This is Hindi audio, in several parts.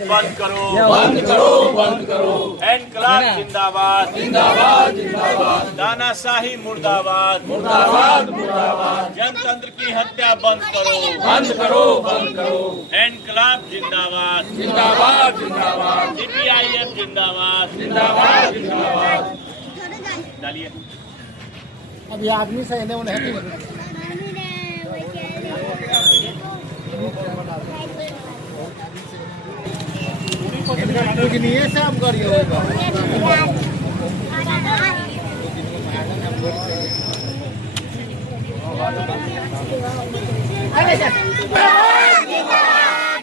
बंद करो, बंद करो, बंद करो। इनकलाब जिंदाबाद, जिंदाबाद, जिंदाबाद। तानाशाही मुर्दाबाद, मुर्दाबाद, मुर्दाबाद। जनतंत्र की हत्या बंद करो, बंद करो, बंद करो। इनकलाब जिंदाबाद, जिंदाबाद, जिंदाबाद। CPIM जिंदाबाद, जिंदाबाद, जिंदाबाद। डालिए। अब ये आदमी से इन्हें उन्हें नहीं है सब करिए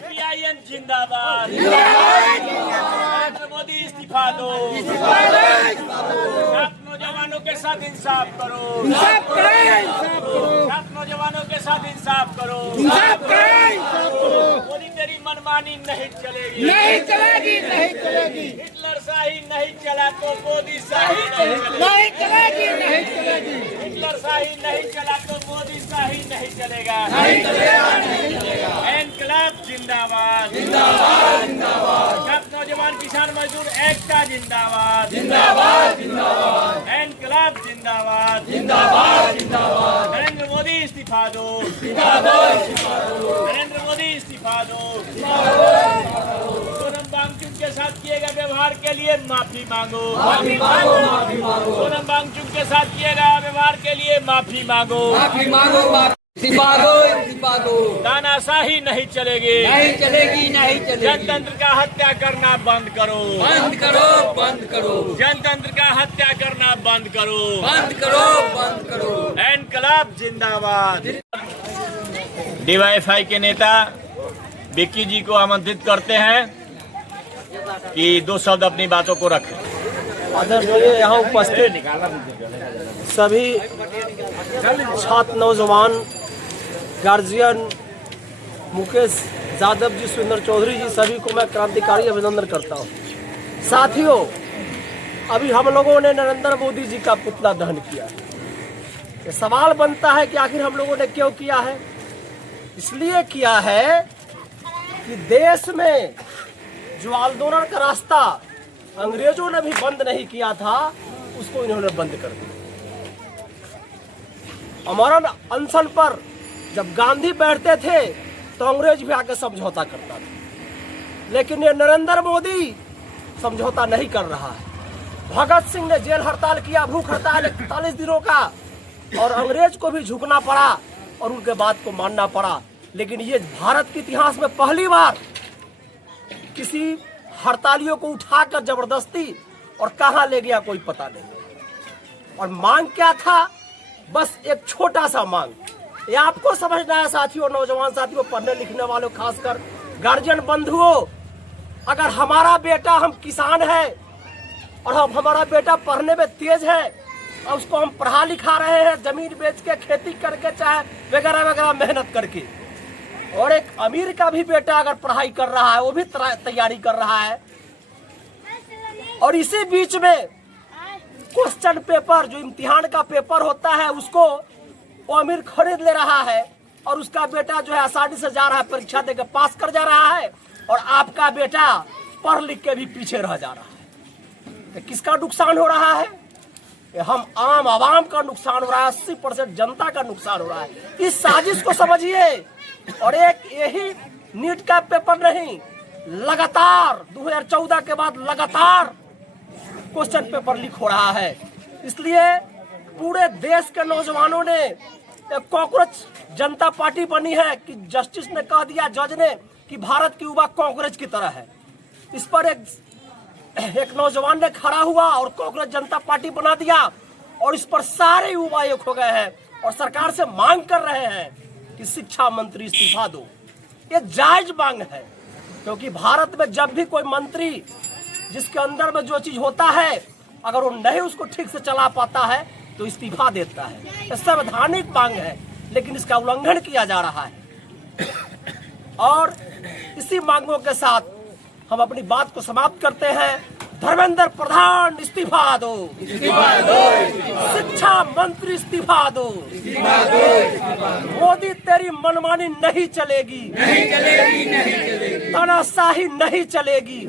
CPIM जिंदाबाद, नरेंद्र मोदी इस्तीफा दो, सात नौजवानों के साथ इंसाफ करो, सात नौजवानों के साथ इंसाफ करो, मोदी तेरी मनमानी नहीं चलेगी, नहीं चलेगी, नहीं चलेगी, हिटलर शाही नहीं चला तो मोदी शाही नहीं चलेगी, नहीं चलेगी, नहीं चलेगी, हिटलर शाही नहीं चला तो मोदी शाही नहीं चलेगा, नहीं चलेगा, नहीं चलेगा। इनकलाब जिंदाबाद, जिंदाबाद, जिंदाबाद। सब नौजवान किसान मजदूर एकता जिंदाबाद, जिंदाबाद, जिंदाबाद। इनकलाब जिंदाबाद, जिंदाबाद, जिंदाबाद। नरेंद्र मोदी इस्तीफा दो, इस्तीफा दो, इस्तीफा दो। नरेंद्र मोदी इस्तीफा दो, सोनम वांगचुक के साथ किए गए व्यवहार के लिए माफी मांगो, माफी मांगो, माफी मांगो। सोनम वांगचुक के साथ किए गए व्यवहार के लिए माफी मांगो, माफी मांगो, माफी। इस्तीफा दो, इस्तीफा दो। तानाशाही नहीं चलेगी, नहीं चलेगी, नहीं चलेगी। जनतंत्र का हत्या करना बंद करो, बंद करो, बंद करो। जनतंत्र का हत्या करना बंद करो, बंद करो, बंद करो। इनकलाब जिंदाबाद। DYFI के नेता विक्की जी को आमंत्रित करते हैं कि 2 शब्द अपनी बातों को रखें। आदरणीय यहाँ उपस्थित सभी छात्र, नौजवान, गार्जियन, मुकेश यादव जी, सुंदर चौधरी जी, सभी को मैं क्रांतिकारी अभिनंदन करता हूँ। साथियों, अभी हम लोगों ने नरेंद्र मोदी जी का पुतला दहन किया है। ये सवाल बनता है कि आखिर हम लोगों ने क्यों किया है? इसलिए किया है कि देश में जो आंदोलन का रास्ता अंग्रेजों ने भी बंद नहीं किया था, उसको इन्होंने बंद कर दिया। अमरण अनशन पर जब गांधी बैठते थे तो अंग्रेज भी आके समझौता करता था, लेकिन ये नरेंद्र मोदी समझौता नहीं कर रहा है। भगत सिंह ने जेल हड़ताल किया, भूख हड़ताल 41 दिनों का, और अंग्रेज को भी झुकना पड़ा और उनके बात को मानना पड़ा। लेकिन ये भारत के इतिहास में पहली बार किसी हड़तालियों को उठाकर जबरदस्ती और कहां ले गया कोई पता नहीं। और मांग क्या था? बस एक छोटा सा मांग। ये आपको समझना है साथियों, नौजवान साथियों, पढ़ने लिखने वालों, खासकर गार्जियन बंधुओं, अगर हमारा बेटा, हम किसान है और हमारा बेटा पढ़ने में तेज है और उसको हम पढ़ा लिखा रहे हैं, जमीन बेच के, खेती करके, चाहे वगैरह वगैरह मेहनत करके, और एक अमीर का भी बेटा अगर पढ़ाई कर रहा है, वो भी तैयारी कर रहा है, और इसी बीच में क्वेश्चन पेपर, जो इम्तिहान का पेपर होता है, उसको वो अमीर खरीद ले रहा है, और उसका बेटा जो है आसानी से जा रहा है, परीक्षा देकर पास कर जा रहा है, और आपका बेटा पढ़ लिख के भी पीछे रह जा रहा है। तो किसका नुकसान हो रहा है? हम आम आवाम का नुकसान हो रहा है, 80% जनता का नुकसान हो रहा है। इस साजिश को समझिए। और एक यही नीट का पेपर नहीं, लगातार 2014 के बाद लगातार क्वेश्चन पेपर लीक हो रहा है। इसलिए पूरे देश के नौजवानों ने एक कॉकरोच जनता पार्टी बनी है कि जस्टिस ने कह दिया, जज ने, कि भारत की युवा कॉकरोच की तरह है। इस पर एक नौजवान ने खड़ा हुआ और कॉकरोच जनता पार्टी बना दिया, और इस पर सारे युवा एक हो गए हैं और सरकार से मांग कर रहे हैं कि शिक्षा मंत्री इस्तीफा दो। ये जायज मांग है, क्योंकि भारत में जब भी कोई मंत्री, जिसके अंदर में जो चीज होता है, अगर वो नहीं उसको ठीक से चला पाता है तो इस्तीफा देता है। ये संवैधानिक मांग है, लेकिन इसका उल्लंघन किया जा रहा है। और इसी मांगों के साथ हम अपनी बात को समाप्त करते हैं। धर्मेंद्र प्रधान इस्तीफा दो, शिक्षा मंत्री इस्तीफा दो, मोदी तेरी मनमानी नहीं चलेगी, तानाशाही नहीं चलेगी।